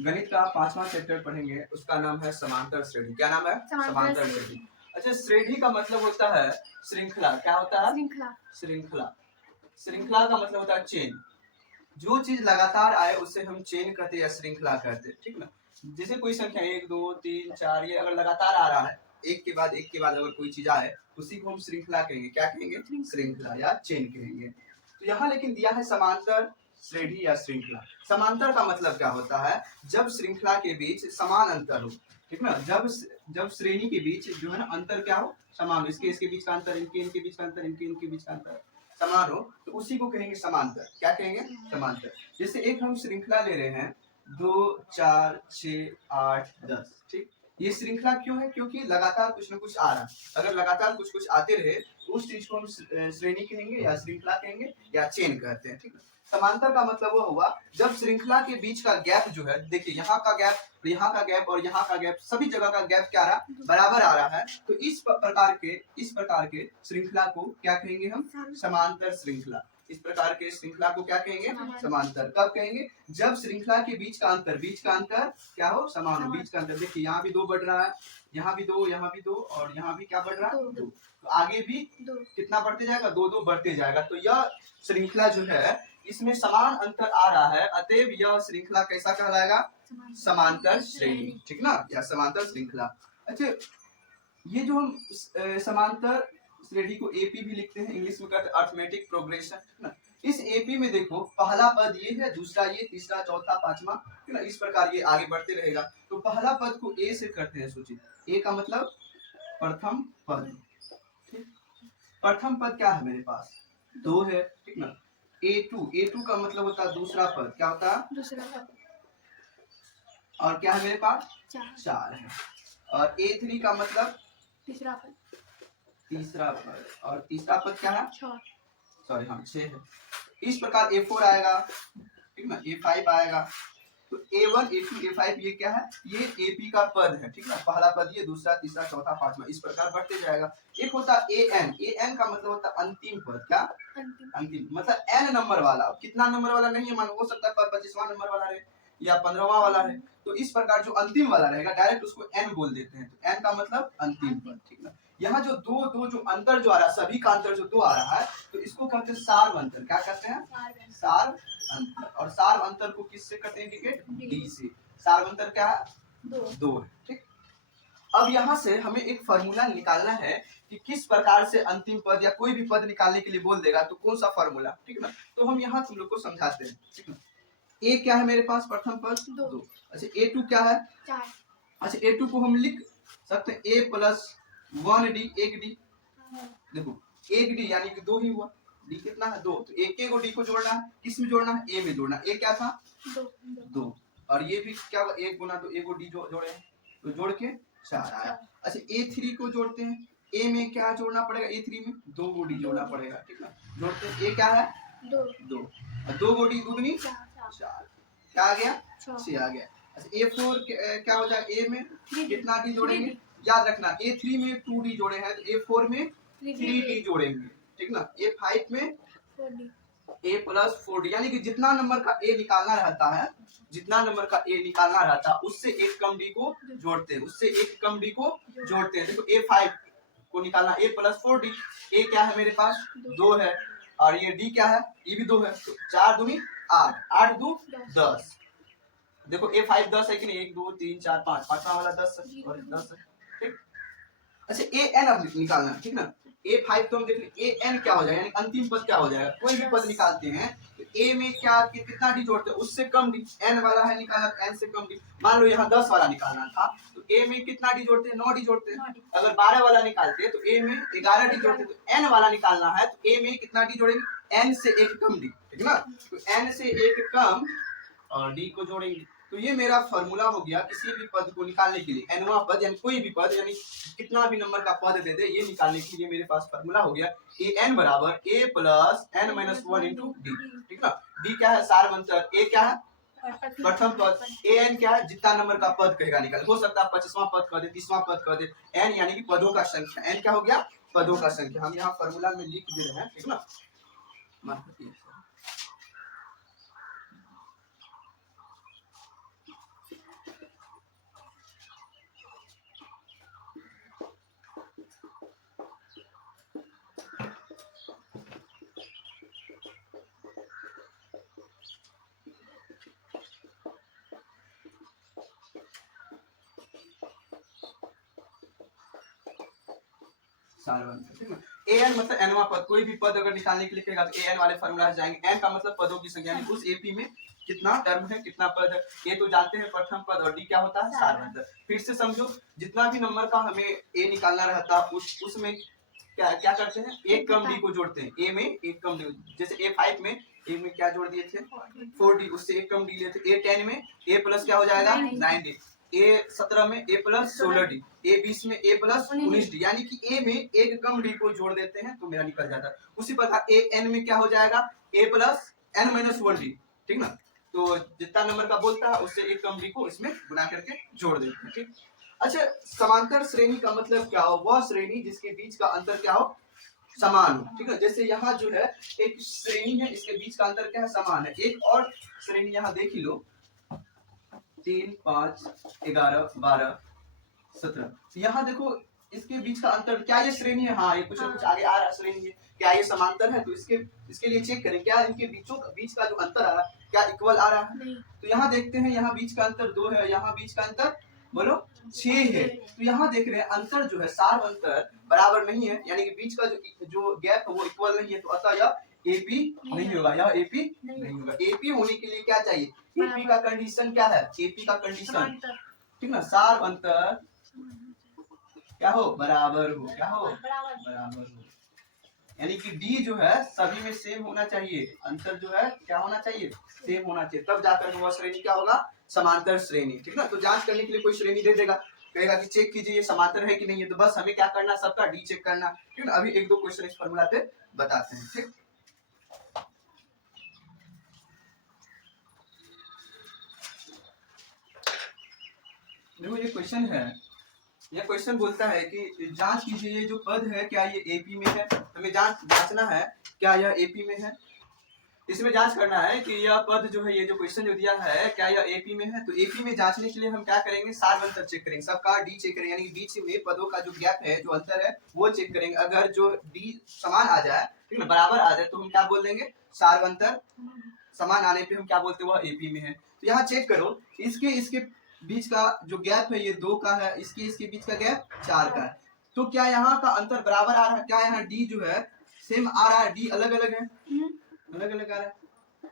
गणित का 5वां चैप्टर पढ़ेंगे, उसका नाम है समांतर श्रेणी। क्या नाम है? समांतर श्रेणी। अच्छा, श्रेणी का मतलब होता है श्रृंखला। क्या होता है? श्रृंखला। श्रृंखला। श्रृंखला का मतलब होता है चेन। जो चीज लगातार आए उसे हम चेन कहते हैं या श्रृंखला कहते हैं, ठीक ना। जैसे कोई संख्या 1 2 3 4 ये अगर लगातार आ रहा है, एक के बाद अगर कोई चीज आए, उसी को हम श्रृंखला कहेंगे। क्या कहेंगे? श्रृंखला या चेन कहेंगे। तो यहाँ लेकिन दिया है समांतर श्रेणी या श्रृंखला। समांतर का मतलब क्या होता है? जब श्रृंखला के बीच समान अंतर हो, ठीक ना। जब श्रेणी के बीच जो है ना अंतर क्या हो? समान हो। इसके बीच का अंतर, इनके बीच का अंतर, इनके बीच का अंतर समान हो, तो उसी को कहेंगे समांतर। क्या कहेंगे? समांतर। जैसे एक हम श्रृंखला ले रहे हैं 2 4 6 8 10, ठीक। ये श्रृंखला क्यों है? क्योंकि लगातार कुछ न कुछ आ रहा है। अगर लगातार कुछ कुछ आते रहे तो उस चीज को हम श्रेणी कहेंगे या श्रृंखला कहेंगे या चेन कहते हैं, ठीक है। समांतर का मतलब वो हुआ जब श्रृंखला के बीच का गैप जो है, देखिए यहाँ का गैप, यहाँ का गैप और यहाँ का गैप, सभी जगह का गैप क्या रहा? बराबर आ रहा है। तो इस प्रकार के श्रृंखला को क्या कहेंगे हम? समांतर श्रृंखला। इस प्रकार के श्रृंखला को क्या कहेंगे? समांतर। कब कहेंगे? जब श्रृंखला के बीच का अंतर क्या हो? समान हो। बीच का अंतर देखिए, यहाँ भी 2 बढ़ रहा है, यहाँ भी 2, यहाँ भी 2 और यहाँ भी क्या बढ़ रहा है? 2। तो आगे भी कितना बढ़ते जाएगा? 2 2 बढ़ते जाएगा। तो यह श्रृंखला जो है इसमें समान अंतर आ रहा है, अतएव यह श्रृंखला कैसा कहलाएगा? समांतर श्रेणी, ठीक ना, या समांतर श्रृंखला। अच्छा, ये जो हम समांतर श्रेणी को एपी भी लिखते हैं, इंग्लिश में कहते हैं अर्थमेटिक प्रोग्रेशन, ठीक ना। इस एपी में देखो, पहला पद ये है, दूसरा ये, तीसरा, चौथा, पांचवा, ठीक ना। इस प्रकार ये आगे बढ़ते रहेगा। तो पहला पद को ए से करते हैं, सोचिए। ए का मतलब प्रथम पद, ठीक। प्रथम पद क्या है मेरे पास? 2 है, ठीक ना। A2 का मतलब होता है दूसरा पद। क्या होता है? दूसरा पद। और क्या है मेरे पास? 4 है। और A3 का मतलब तीसरा पद। तीसरा पद। और तीसरा पद क्या है? 6 है। इस प्रकार A4 आएगा, ठीक ना। A5 आएगा। तो A1 A2 A5 ये क्या है? ये AP का पद है, ठीक ना। पहला पद ये, दूसरा, तीसरा, चौथा, पांचवा, इस प्रकार बढ़ते जाएगा। एक होता है AN का मतलब होता है अंतिम पद। क्या? अंतिम मतलब n नंबर वाला। कितना नंबर वाला नहीं है, मान हो सकता है 25वां नंबर वाला रहे या 15वां वाला रहे। तो इस प्रकार जो अंतिम वाला रहेगा डायरेक्ट उसको n बोल देते हैं। तो n का मतलब अंतिम पद, ठीक ना। यहाँ जो दो जो अंतर जो आ रहा है, सभी का अंतर जो 2 आ रहा है, तो इसको कहते हैं सार अंतर। क्या कहते हैं? सार अंतर। और सार अंतर को किससे कहते हैं? इंडिकेट डी से। सार अंतर क्या है? 2 है, ठीक। अब यहाँ से हमें एक फॉर्मूला निकालना है कि किस प्रकार से अंतिम पद या कोई भी पद निकालने के लिए बोल देगा तो कौन सा फॉर्मूला, ठीक ना। तो हम यहाँ तुम लोग को समझाते हैं, ठीक ना। ए क्या है मेरे पास? प्रथम पद 2। अच्छा, A2 क्या है? 4। अच्छा, A2 को हम लिख सकते हैं A प्लस 1D, 1D। देखो 1D यानी कि 2 ही हुआ। डी कितना है? 2। तो एक को डी को जोड़ना है, किस में जोड़ना है? ए में जोड़ना। ए क्या था? 2। और ये भी क्या? 1 गुना 2, ए को डी जोड़े हैं, तो जोड़ के 4 आया। अच्छा, A3 को जोड़ते हैं। ए में क्या जोड़ना पड़ेगा? A3 में 2 को डी जोड़ना पड़ेगा, ठीक ना। जोड़ते हैं। ए क्या है? 2। और 2 को डी दुगनी 4। क्या आ गया? 6 आ गया। अच्छा, A4 क्या हो जाएगा? ए में कितना डी जोड़ेंगे? याद रखना, A3 में 2D जोड़े हैं तो A4 में 3D जोड़ेंगे, ठीक ना। A5 में 4D, A प्लस 4D, यानी कि जितना नंबर का A निकालना रहता है, जितना नंबर का A निकालना रहता है उससे एक कम D को जोड़ते हैं, उससे एक कम D को जोड़ते हैं। देखो A5 को निकालना, A प्लस 4D। A क्या है मेरे पास? 2 है। और ये D क्या है? ये भी 2 है। तो 4 दूनी 8, 8 2 10। देखो A5 10 है कि नहीं? 1 2 3 4 5, पांचवा वाला 10 है और 10 है, ठीक। अच्छा, AN अब निकालना, ठीक ना। A5 तो हम देख लें, AN क्या हो जाएगा, यानी अंतिम पद क्या हो जाएगा। कोई भी पद निकालते हैं तो A में क्या कितना डी जोड़ते हैं? उससे कम डी। N वाला है निकालना तो N से कम डी। मान लो यहाँ 10 वाला निकालना था तो A में कितना डी जोड़ते हैं? 9 डी जोड़ते हैं। अगर 12 वाला निकालते हैं तो A में 11 डी जोड़ते हैं। तो N वाला निकालना है तो A में कितना डी जोड़ेंगे? N से एक कम डी, ठीक ना। तो N से एक कम और डी को जोड़ेंगे। तो ये मेरा फॉर्मूला हो गया किसी भी पद को निकालने के लिए। nवां पद यानी कोई भी पद, यानी कितना भी नंबर का पद दे दे, ये निकालने के लिए मेरे पास फॉर्मूला हो गया an बराबर a plus n minus 1 into D, ठीक ना। डी क्या है? सार अंतर। a क्या है? प्रथम पद। an क्या है? जितना नंबर का पद कहेगा निकाल। हो सकता है 25वां पद कह दे, 30वां पद कह दे। n यानी कि पदों का संख्या। n क्या हो गया? पदों का संख्या। हम यहाँ फॉर्मूला में लिख दे रहे हैं, ठीक ना। सार अंतर, ठीक है। an मतलब nवां पद, कोई भी पद अगर निकालने के लिए कहेगा तो an वाले फार्मूला से जाएंगे। n का मतलब पदों की संख्या, यानी उस एपी में कितना टर्म है, कितना पद है। ये तो जानते हैं प्रथम पद, और डी क्या होता है, सार अंतर। फिर से समझो, जितना भी नंबर का हमें ए निकालना रहता है उसमें क्या क्या करते हैं, एक कम डी को जोड़ते हैं। ए में एक कम डी, जैसे A5 में ए में क्या जोड़ दिए थे, 4D, उससे एक कम डी लिए थे। A10 में ए प्लस क्या हो जाएगा, 9D। A17 में ए प्लस 16D। A20 में ए प्लस 19D, यानी कि ए में एक कम डी को जोड़ देते हैं तो मेरा निकल जाता है। उसी प्रकार AN में क्या हो जाएगा, ए प्लस n माइनस 1D, ठीक ना। तो जितना नंबर का बोलता है उससे एक कम डी को इसमें गुना करके जोड़ देते हैं, ठीक। अच्छा, समांतर श्रेणी का मतलब क्या हो, वह श्रेणी जिसके बीच का अंतर क्या हो, समान हो, ठीक है। जैसे यहाँ जो है एक श्रेणी है, इसके बीच का अंतर क्या है, समान है। एक और श्रेणी यहाँ देख ही लो, 3, 5, 11, 12, 17, यहाँ देखो इसके बीच का अंतर, क्या ये श्रेणी है, हाँ ये कुछ ना कुछ आगे आ रहा है श्रेणी है। क्या ये समांतर है, तो इसके लिए चेक करें क्या इनके बीच का जो अंतर आ रहा है क्या इक्वल आ रहा है। तो यहाँ देखते हैं, यहाँ बीच का अंतर 2 है, यहाँ बीच का अंतर बोलो 6 है। तो यहाँ देख रहे हैं अंतर जो है, सार अंतर बराबर नहीं है, यानी कि बीच का जो गैप है वो इक्वल नहीं है। तो अतः यह एपी नहीं होगा, यह एपी नहीं होगा। एपी होने के लिए क्या चाहिए, एपी का कंडीशन क्या है, एपी का कंडीशन, ठीक ना, सार अंतर क्या हो, बराबर हो, क्या हो, बराबर हो। यानी कि डी जो है सभी में सेम होना चाहिए, अंतर जो है क्या होना चाहिए, सेम होना चाहिए, तब जाकर वह श्रेणी क्या होगा, समांतर श्रेणी, ठीक ना। तो जांच करने के लिए कोई श्रेणी दे देगा, कहेगा कि चेक कीजिए ये समांतर है कि नहीं है, तो बस हमें क्या करना, सबका डी चेक करना, ठीक ना। अभी एक दो क्वेश्चन इस फॉर्मूला पे बताते हैं, ठीक। देखो ये क्वेश्चन है, यह क्वेश्चन बोलता है कि जांच कीजिए ये जो पद है क्या ये एपी में है। हमें जांचना है क्या यह एपी में है। इसमें जांच करना है कि यह पद जो है, ये जो क्वेश्चन जो दिया है क्या यह एपी में है। तो एपी में जांचने के लिए हम क्या करेंगे, सार अंतर चेक करेंगे, सबका डी चेक करेंगे, यानी कि बीच में पदों का जो गैप है, जो अंतर है वो चेक करेंगे। अगर जो डी समान आ जाए, ठीक है, बराबर आ जाए, तो हम क्या बोल देंगे, सार अंतर समान आने पे हम क्या बोलते हैं, वह एपी में है। तो यहाँ चेक करो, इसके बीच का जो गैप है ये 2 का है, इसके बीच का गैप 4 का है। तो क्या यहाँ का अंतर बराबर आ रहा है, क्या यहाँ डी जो है सेम आ रहा है, डी अलग अलग है, अलग अलग आ रहा है,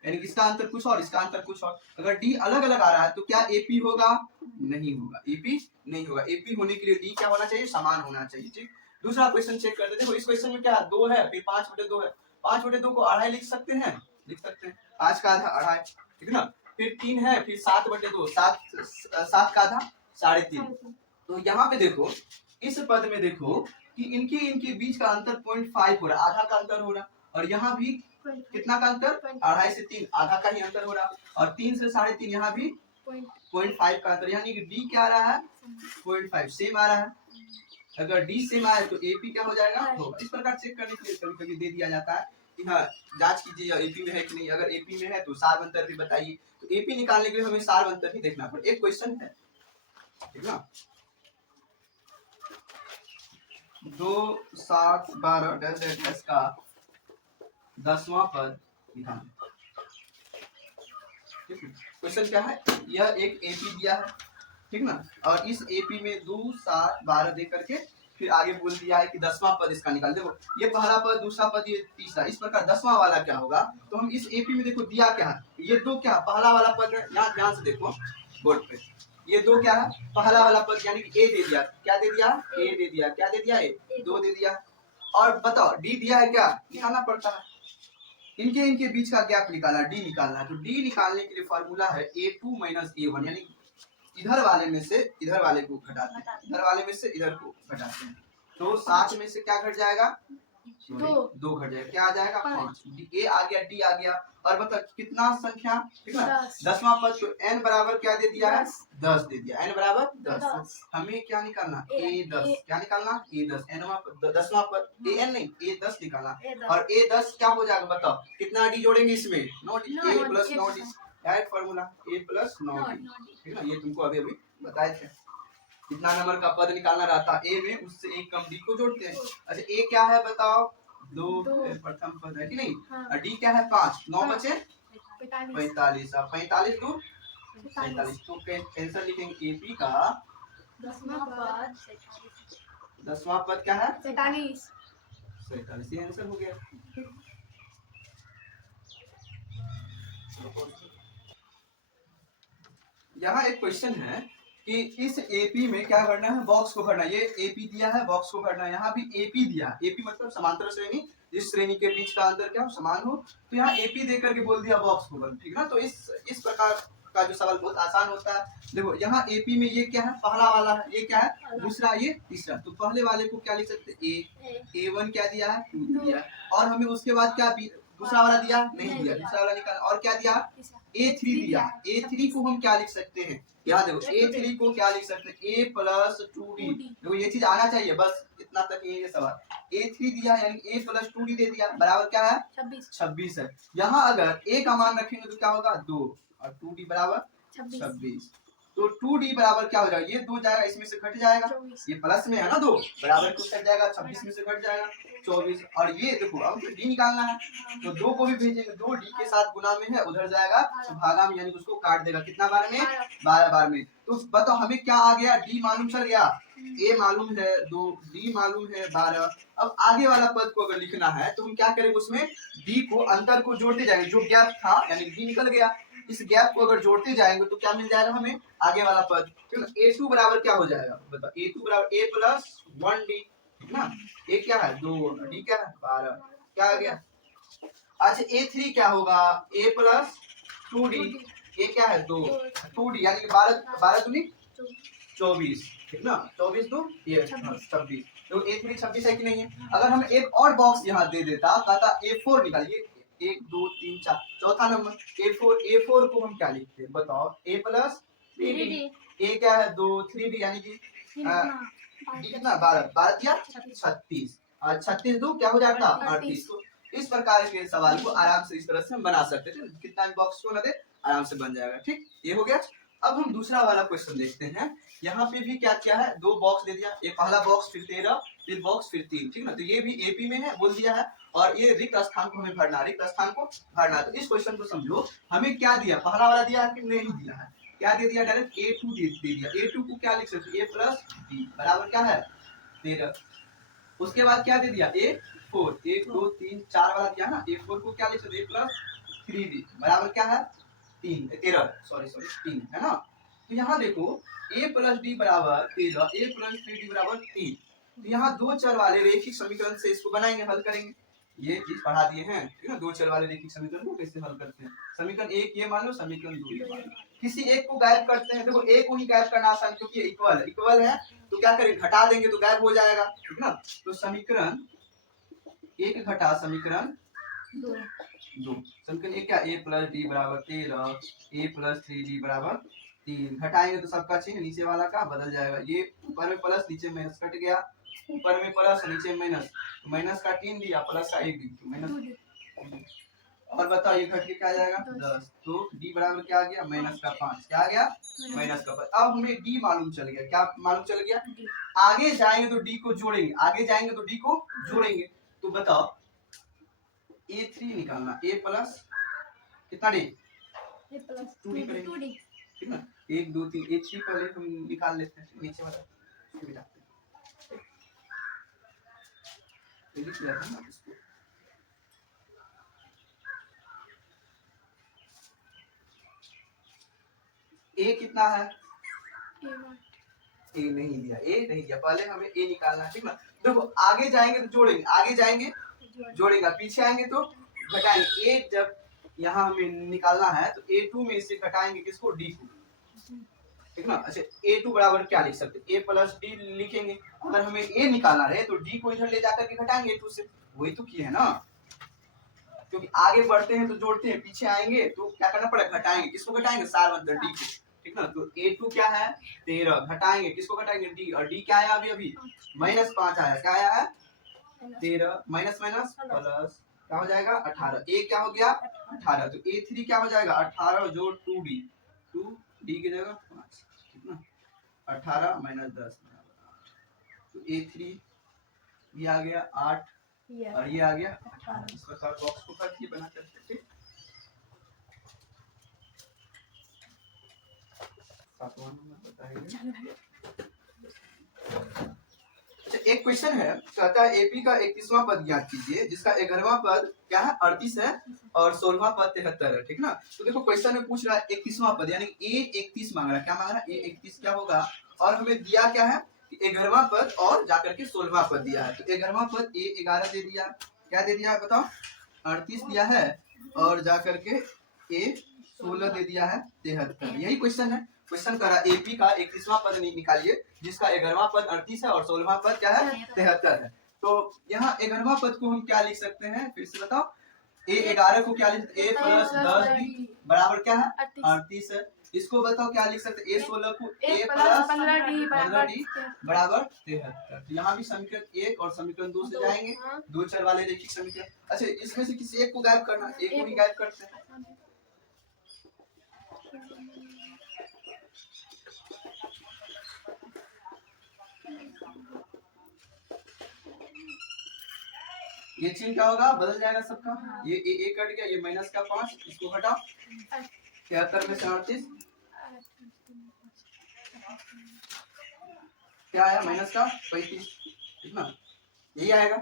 यानी इसका अंतर कुछ और इसका अंतर कुछ और। अगर डी अलग अलग आ रहा है तो क्या एपी होगा, नहीं होगा, एपी नहीं होगा। एपी होने के लिए डी क्या होना चाहिए, समान होना चाहिए, ठीक। दूसरा क्वेश्चन चेक करते हैं। देखो इस क्वेश्चन में क्या है, 2 है, फिर 5/2 है। 5/2 को अढ़ाई लिख सकते हैं, लिख सकते हैं, 5 का आधा अढ़ाई, ठीक है ना। फिर 3 है, फिर 7/2, 7 का आधा 3.5। तो यहाँ पे देखो, इस पद में देखो कि इनके बीच का अंतर 0.5 हो रहा है, आधा का अंतर हो रहा है। और यहाँ भी कितना का अंतर, 2.5 से 3, आधा का ही अंतर हो रहा है। और 3 से 3.5 यहाँ भी 0.5 का अंतर, यानी कि डी क्या आ रहा है, 0.5 सेम आ रहा है। अगर डी सेम आए तो एपी क्या हो जाएगा, होगा। इस प्रकार चेक करने के लिए कभी कभी दे दिया जाता है कि हाँ जांच कीजिए एपी में है कि नहीं। अगर एपी में है तो सार अंतर भी बताइए। तो एपी निकालने के लिए हमें सार अंतर ही देखना पड़ेगा। एक क्वेश्चन है, ठीक ना, 2, 7, 12 का 10वां पद निकालना। क्वेश्चन क्या है, यह एक एपी दिया है, ठीक ना, और इस एपी में 2, 7, 12 दे करके फिर आगे बोल दिया है कि 10वां पद इसका निकाल। देखो ये पहला पद, दूसरा पद, ये तीसरा, इस प्रकार 10वां वाला क्या होगा। तो हम इस एपी में देखो दिया क्या है, ये 2 क्या पहला वाला पद है, यहाँ ध्यान से देखो बोर्ड पे, ये 2 क्या है, पहला वाला पद, यानी कि ए दे दिया, क्या दे दिया, ए दे दिया, क्या दे दिया, ए 2 दे दिया। और बताओ डी दिया है, क्या निकालना पड़ता है, इनके बीच का गैप निकालना, डी निकालना है। तो डी निकालने के लिए फॉर्मूला है A2 - A1, यानी इधर वाले में से इधर वाले को घटाते हैं, इधर वाले में से इधर को घटाते हैं। तो 7 में से क्या घट जाएगा, 2 घट जाएगा, क्या आ जाएगा, 5। ए आ गया, डी आ गया। और बता कितना संख्या, ठीक है, 10वां पद। तो n बराबर क्या दे दिया है, 10 दे दिया, n बराबर 10। हमें क्या निकालना, A10, क्या निकालना, A10, 10वां पद, an नहीं, A10 निकालना। और A10 क्या हो जाएगा बताओ, कितना डी जोड़ेंगे इसमें, 9 D, A + 9 D, direct formula A + 9 D, ठीक है ना। ये तुमको अभी बताए थे। कितना नंबर का पद निकालना रहता है ए में, उससे एक कम डी को जोड़ते हैं। अच्छा ए क्या है बताओ, 2 प्रथम पद है कि नहीं, और डी क्या है 5, 9 बचे 45, 45 2 47। तो आंसर लिखेंगे एपी का 10वां पद 10वां पद क्या है? 47। 47। ये आंसर हो गया। यहाँ एक क्वेश्चन है कि इस एपी में क्या करना है, बॉक्स को भरना है। ये एपी दिया है, बॉक्स को भरना है। यहाँ भी एपी दिया है, एपी मतलब समांतर श्रेणी, जिस श्रेणी के बीच का अंतर क्या हो, समान हो। तो यहाँ एपी दे करके बोल दिया बॉक्स को भर, ठीक ना। तो इस प्रकार का जो सवाल बहुत आसान होता है। देखो यहाँ एपी में ये क्या है, पहला वाला है, ये क्या है, दूसरा, ये तीसरा। तो पहले वाले को क्या लिख सकते, A1 क्या दिया है, 2 दिया है। और हमें उसके बाद क्या दूसरा वाला दिया, नहीं दिया, दूसरा वाला निकाल। और क्या दिया, A3 दिया। A3 को हम क्या लिख सकते हैं, यहाँ देखो A3 को क्या लिख सकते हैं, A प्लस 2D। देखो ये चीज आना चाहिए, बस इतना तक ये सवाल। A3 दिया यानी A प्लस 2D दे दिया, बराबर क्या है, 26 है। यहाँ अगर A का मान रखेंगे तो क्या होगा, 2, और 2D बराबर 26। तो 2D बराबर क्या हो जाएगा, ये 2 जाएगा, इसमें से घट जाएगा, ये प्लस में है ना 2, बराबर कुछ कट जाएगा, 26 में से घट जाएगा 24। और ये देखो अब D निकालना है, तो 2 को भी भेजेंगे, 2 D के साथ गुना में है, उधर जाएगा तो भागा में, यानी उसको काट देगा, कितना बार में, 12 बार में। तो बताओ हमें क्या आ गया, D मालूम चल गया, A मालूम है 2, D मालूम है 12। अब आगे वाला पद को अगर लिखना है तो हम क्या करेंगे, उसमें D को अंतर को जोड़ते जाएंगे, जो गैप था यानी D निकल गया, इस गैप को अगर जोड़ते जाएंगे तो क्या मिल जाएगा हमें, आगे वाला पद। A2 बराबर क्या हो जाएगा, बताओ, A2 बराबर A प्लस 1D, ठीक ना। A क्या है, 2, D क्या है, 12, क्या आ गया। अच्छा A3 क्या होगा, A प्लस 2D, A क्या है, 2, 2D यानी कि 12 दूनी 24, ठीक ना, 24 2 ये 26। तो A3 26 है कि नहीं है। अगर हम एक और बॉक्स यहाँ दे देता, कहता A4 निकालिए, 1 2 3 4, चौथा नंबर A4 को हम क्या लिखते हैं, बताओ, A प्लस 3D, A क्या है, 2, 3D यानी कि D कितना, 12 दिया 36, और 36 2 क्या हो जाता, 38। तो इस प्रकार के सवाल को आराम से इस तरह से हम बना सकते थे, कितना भी बॉक्स को ना दे आराम से बन जाएगा, ठीक, ये हो गया। अब हम दूसरा वाला क्वेश्चन देखते हैं। यहाँ पे भी क्या क्या है, 2 बॉक्स दे दिया, ये पहला बॉक्स, फिर 13, फिर बॉक्स, फिर 3, ठीक ना। तो ये भी एपी में है, बोल दिया है, और ये रिक्त स्थान को हमें भरना, रिक्त स्थान को भरना। तो इस क्वेश्चन को समझो, हमें क्या दिया, पहला वाला दिया है कि नहीं दिया है, क्या दे दिया, डायरेक्ट A2 दे दिया। A2 को क्या लिख सकते, A प्लस D बराबर क्या है, 13। उसके बाद क्या दे दिया, A4, 1 2 3 4 वाला दिया ना, A4 को क्या लिख सकते, A प्लस 3D बराबर क्या है, 13, सॉरी 3 है ना। तो यहाँ देखो A प्लस D बराबर 13, A प्लस 3D बराबर 3। तो यहाँ 2 चर वाले रैखिक समीकरण से इसको बनाएंगे, हल करेंगे। ये चीज पढ़ा दिए हैं, ठीक है, 2 चर वाले रैखिक समीकरण को कैसे हल करते हैं। समीकरण 1 ये मान लो, समीकरण 2 ये मान लो, किसी एक को गायब करते हैं। देखो एक को ही गायब करना आसान, क्योंकि इक्वल है, तो क्या करें, घटा देंगे तो गायब हो जाएगा, ठीक ना। तो समीकरण 1 घटा समीकरण 2, समीकरण 1 क्या, A प्लस D बराबर 13, A प्लस 3D बराबर 3। घटाएंगे तो सबका चिन्ह नीचे वाला का बदल जाएगा, ये ऊपर में प्लस नीचे माइनस कट गया, ऊपर में प्लस नीचे माइनस, माइनस का 3 दिया, प्लस का 1 दिया, माइनस। और बताओ ये घट के क्या आ जाएगा, 10। तो D बराबर क्या आ गया, माइनस का 5, क्या आ गया, माइनस का 5। अब हमें D मालूम चल गया, क्या मालूम चल गया, आगे जाएंगे तो D को जोड़ेंगे, आगे जाएंगे तो D को जोड़ेंगे। तो बताओ A3 निकालना, A प्लस कितना D, 2D करेंगे, ठीक ना। 1 2 3, A3 पहले हम निकाल लेते हैं, नीचे वाला मिटाते हैं, तो लिख लेते हैं ना इसको। A कितना है, A नहीं दिया, A नहीं दिया, पहले हमें A निकालना है, ठीक ना। देखो आगे जाएंगे तो जोड़ेंगे, आगे जाएंगे जोड़ेगा, पीछे आएंगे तो घटाएंगे। A जब यहाँ हमें निकालना है तो A2 में इससे घटाएंगे किसको, D को, ठीक ना। अच्छा A2 बराबर क्या लिख सकते, A प्लस D लिखेंगे। अगर हमें A निकालना रहे तो D को इधर ले जाकर के घटाएंगे A2 से, वही तो किए है ना। क्योंकि आगे बढ़ते हैं तो जोड़ते हैं, पीछे आएंगे तो क्या करना पड़ेगा, घटाएंगे, किसको घटाएंगे, सार मतलब D को, ठीक ना। तो A2 क्या है 13, घटाएंगे, किसको घटाएंगे, D, और D क्या आया अभी माइनस 5 आया, क्या आया है 13, माइनस माइनस प्लस, क्या हो जाएगा 18, A क्या हो गया 18। तो A3 क्या हो जाएगा 18 जोड़ 2D, 2D की जगह 5, ठीक ना। 18 माइनस 10 बराबर 8। तो A3 ये आ गया 8 और ये आ गया 18। इस प्रकार बॉक्स को काट के बना करते, ठीक। सातवां नंबर बताइए। अच्छा एक क्वेश्चन है, कहता है एपी का 31वां पद ज्ञात कीजिए जिसका 11वां पद क्या है 38 है और 16वां पद 73 है, ठीक ना। तो देखो क्वेश्चन में पूछ रहा है 31वां पद यानी ए 31 मांग रहा है, क्या मांग रहा है ए 31 क्या होगा, और हमें दिया क्या है 11वां पद और जाकर के 16वां पद दिया है। तो 11वां पद ए 11 दे दिया, क्या दे दिया है बताओ 38 दिया है और जाकर के ए 16 दे दिया है 73, यही क्वेश्चन है। क्वेश्चन करा एपी का 31वां पद निकालिए जिसका 11वां पद 38 है और 16वां पद क्या है 73 है। तो यहाँ 11वां पद को हम क्या लिख सकते हैं, फिर से बताओ ए 11 को क्या लिख सकते हैं, ए प्लस 10 बी बराबर क्या है 38 है। इसको बताओ क्या लिख सकते हैं, ए 16 को ए प्लस 15 डी बराबर 73। यहाँ भी समीकरण 1 और समीकरण 2 से जाएंगे, दो चर वाले रैखिक समीकरण। अच्छा इसमें से किसी एक को गायब करना, एक को ही गायब करते हैं। ये चिन्ह क्या होगा, बदल जाएगा सबका, ये ए कट गया, ये माइनस का 5 इसको हटाओ, 73 में से 38 क्या आया माइनस का 35, कितना यही आएगा।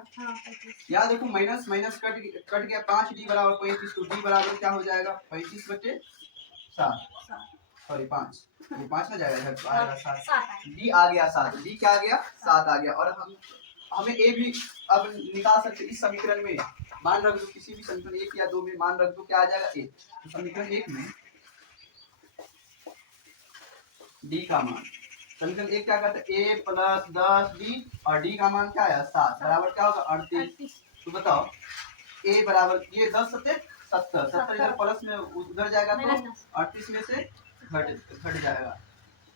यहाँ देखो माइनस माइनस कट गया, 5 डी बराबर 35, तो डी बराबर क्या हो जाएगा 35/7 सॉरी 5, ये 5 ना जाएगा तो आएगा 7, डी आ गया 7, डी क्या आ गया 7 आ गया। और हमें ए भी अब निकाल सकते इस समीकरण में, मान रख दो किसी भी समीकरण 1 या 2 में मान रख दो क्या आ जाएगा ए, तो समीकरण 1 में डी का मान, समीकरण 1 क्या करता है ए प्लस 10 डी और डी का मान क्या है 7 बराबर क्या होगा 38। तो बताओ ए बराबर ये 10 सत्ते 70 इधर प्लस में उधर जाएगा तो 38 में से घट जाएगा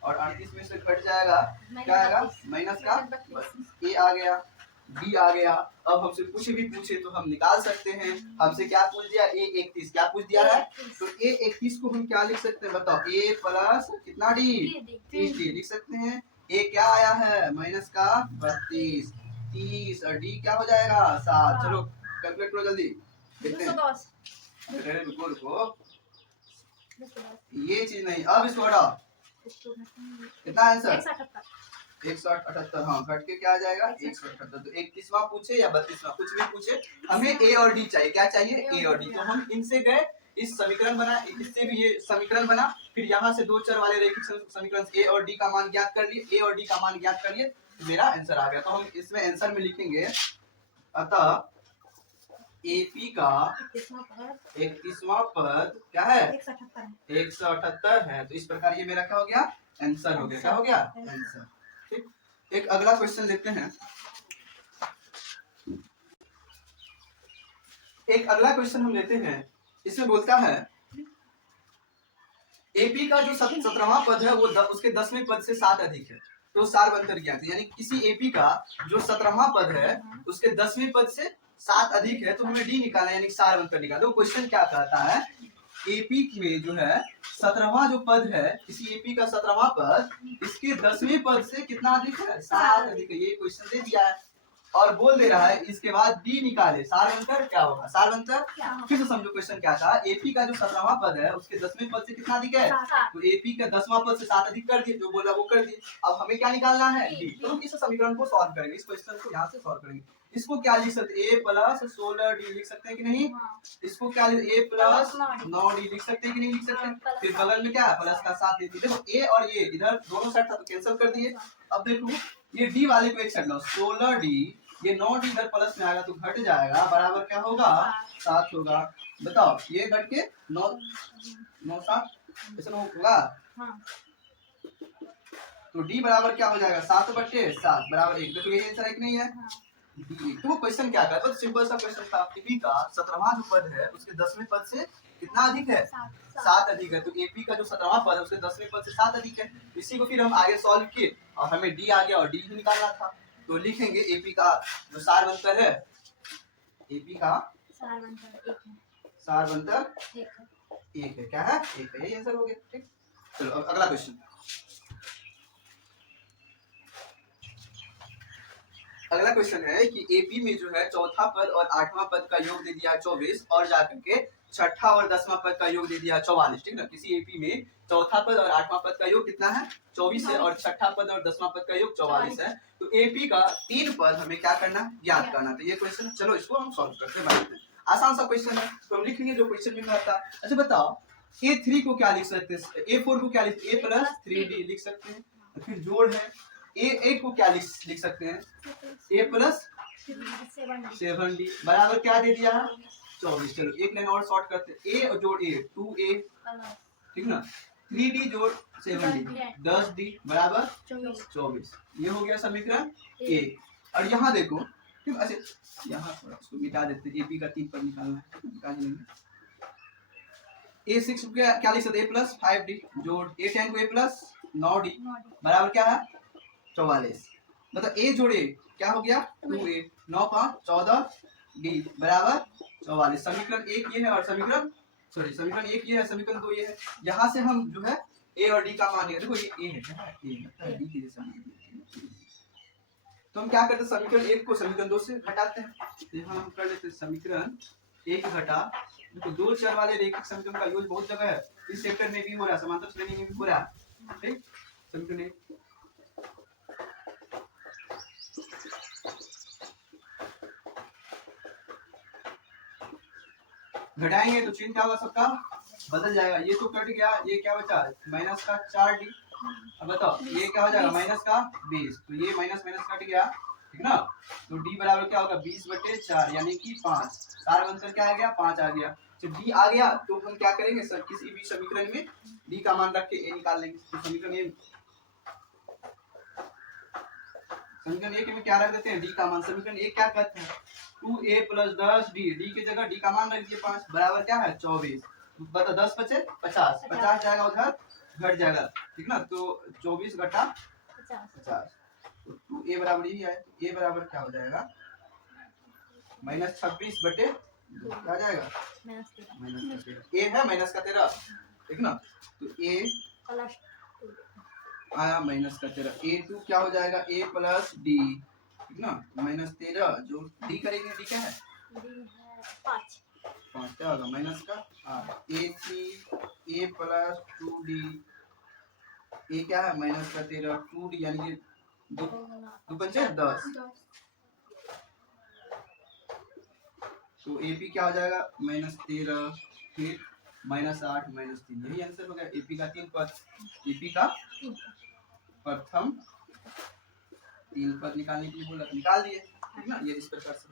और 38 में से घट जाएगा क्या आएगा माइनस का, ए आ गया बी आ गया। अब हमसे कुछ भी पूछे तो हम निकाल सकते हैं, हमसे क्या पूछ दिया ए 31, क्या पूछ दिया है, तो ए 31 को हम क्या लिख सकते हैं बताओ, ए प्लस कितना डी 30 डी लिख सकते हैं। ए क्या आया है माइनस का 32, 30 और डी क्या हो जाएगा 7। चलो कैलकुलेट करो जल्दी देखते हैं, रुको ये चीज नहीं, अब इसको हटाओ, कितना आंसर 178, हाँ घट के क्या आ जाएगा 178। तो 31वां पूछे या 32वां कुछ भी पूछे हमें ए और डी चाहिए, क्या चाहिए ए और डी। तो हम इनसे गए इस समीकरण बना, इससे भी ये समीकरण बना, फिर यहाँ से दो चर वाले रैखिक समीकरण ए और डी का मान ज्ञात कर लिए, ए और डी का मान ज्ञात कर लिए, तो मेरा आंसर आ गया। तो हम इसमें आंसर में लिखेंगे अतः एपी का 31वां पद क्या है 178 है। तो इस प्रकार ये मेरा क्या हो गया आंसर हो गया, क्या हो गया आंसर। ठीक, एक अगला क्वेश्चन देखते हैं। एक अगला क्वेश्चन हम लेते हैं, इसमें बोलता है एपी का जो 17वां पद है वो उसके 10वें पद से 7 अधिक है, तो सारवंतर ज्ञात, यानी किसी एपी का जो 17वां पद है उसके 10वें पद से 7 अधिक है, तो हमें डी निकालना यानी सारवंतर निकालना। तो क्वेश्चन क्या कहता है एपी में जो है 17वां जो पद है, किसी एपी का 17वां पद इसके 10वें पद से कितना अधिक है 7 अधिक है, ये क्वेश्चन दे दिया है और बोल दे रहा है इसके बाद डी निकाले, सारवंतर क्या होगा, सारवंतर फिर से समझो क्वेश्चन क्या था, एपी का जो 17वां पद है उसके 10वें पद से कितना अधिक है, तो एपी का 10वां पद से 7 अधिक कर दिए, जो बोला वो कर दिए। अब हमें क्या निकालना है डी, तो हम इस समीकरण को सॉल्व करेंगे, इस क्वेश्चन को यहाँ से सॉल्व करेंगे। इसको क्या लिख सकते हैं, ए प्लस 16 डी लिख सकते हैं कि नहीं, इसको क्या ए प्लस 9 डी लिख सकते हैं कि नहीं लिख सकते हैं, फिर बगल में क्या है प्लस का 7 देती है। देखो ए और ये इधर दोनों साइड था तो कैंसिल कर दिए। अब देखो ये डी वाले को एक साइड लो, 16 डी ये 9 डी इधर प्लस में आएगा तो घट जाएगा, बराबर क्या होगा 7 होगा। बताओ ये घट के 9 9 7 ऐसा होगा, तो डी बराबर क्या हो जाएगा 7/7 बराबर 1। देखो ये आंसर है कि नहीं है डी। तो क्वेश्चन क्या था, सिंपल सा क्वेश्चन था, एपी का 17वां जो पद है उसके 10वें पद से कितना अधिक है 7 अधिक है, तो एपी का जो 17वां पद है उसके 10वें पद से 7 अधिक है। इसी को फिर हम आगे सॉल्व किए और हमें डी आ गया और डी ही निकालना था, तो लिखेंगे एपी का जो सारवंतर है, एपी का सारवंतर 1 है, क्या है 1 है, यही आंसर हो गया। ठीक, चलो अब अगला क्वेश्चन। अगला क्वेश्चन है कि एपी में जो है चौथा पद और 8वां पद का योग दे दिया 24 और जाकर के छठा और 10वां पद का योग दे दिया 44, ठीक ना। किसी एपी में चौथा पद और 8वां पद का योग कितना है? 24 है, और छठा पद और 10वां पद का योग 44 है। तो एपी का 3 पद हमें क्या करना, ज्ञात करना। तो ये क्वेश्चन, चलो इसको हम सॉल्व करते हैं बाद में। आसान सा क्वेश्चन है, तो हम लिखेंगे जो क्वेश्चन में आता। अच्छा बताओ, A3 को क्या लिख सकते हैं? A4 को क्या लिख, A प्लस 3D लिख सकते हैं। फिर जोड़ है, A8 को क्या लिख सकते हैं? A प्लस 7D बराबर क्या दे दिया? 24। चलो एक लाइन और शॉर्ट करते हैं, A और जोड़ A 2A, ठीक ना। 3D जोड़ 7D 10D बराबर 24। ये हो गया समीकरण A। और यहाँ देखो, ठीक। अच्छा यहाँ थोड़ा इसको मिटा देते हैं, एपी का 3 पद निकालना है, निकाल लेंगे। A6 को क्या लिख सकते हैं? A प्लस 5D जोड़ A10 को A प्लस 9D बराबर क्या है? 44। मतलब A जोड़े क्या हो गया? 2A 9 5 14D बराबर 44। समीकरण 1 ये है, और समीकरण 1 ये है, समीकरण 2 ये है। यहाँ से हम जो है A और D का मान, देखो ये A है, A D के जैसा। तो हम क्या करते हैं, समीकरण 1 को समीकरण 2 से घटाते हैं। तो यहाँ हम कर लेते हैं समीकरण 1 घटा, देखो 2 चर वाले रैखिक समीकरण का यूज बहुत जगह है, इस चैप्टर में भी हो रहा है, समांतर श्रेणी में भी हो रहा है, ठीक। समीकरण 1 घटाएंगे तो चिन्ह क्या होगा, सबका बदल जाएगा। ये तो कट गया, ये क्या बचा? माइनस का 4D। अब बताओ ये क्या हो जाएगा? माइनस का 20। तो ये माइनस माइनस कट गया, ठीक ना। तो D बराबर क्या होगा? 20/4 यानी कि 5। 4 बनकर क्या आ गया? 5 आ गया। जब D आ गया तो हम क्या करेंगे सर, किसी भी समीकरण में D का मान रख के A निकाल लेंगे। तो समीकरण एक में क्या रख देते हैं? D का मान। समीकरण 1 क्या कहते हैं? 2A प्लस 10D, D की जगह D का मान रख दिए 5 बराबर क्या है? 24। बता 10 बचे 50, 50 जाएगा उधर, घट जाएगा, ठीक ना। तो 24 घटा 50। तो 2A बराबर यही है। तो A बराबर क्या हो जाएगा? -26/2 क्या जाएगा? -13। A है -13, ठीक ना। तो A आया -13। A2 क्या हो जाएगा? A प्लस D, ठीक ना, -13 जो D करेंगे, D क्या है? 5 क्या होगा? माइनस का 8। A3 A plus 2D, A क्या है? -13 2D यानी कि 2 बचे 10। तो AP क्या हो जाएगा? -13 फिर -8 -3। यही आंसर हो गया। AP का 3 पद, AP का प्रथम 3 पद निकालने के लिए बोला, निकाल दिए, ठीक ना। ये इस प्रकार से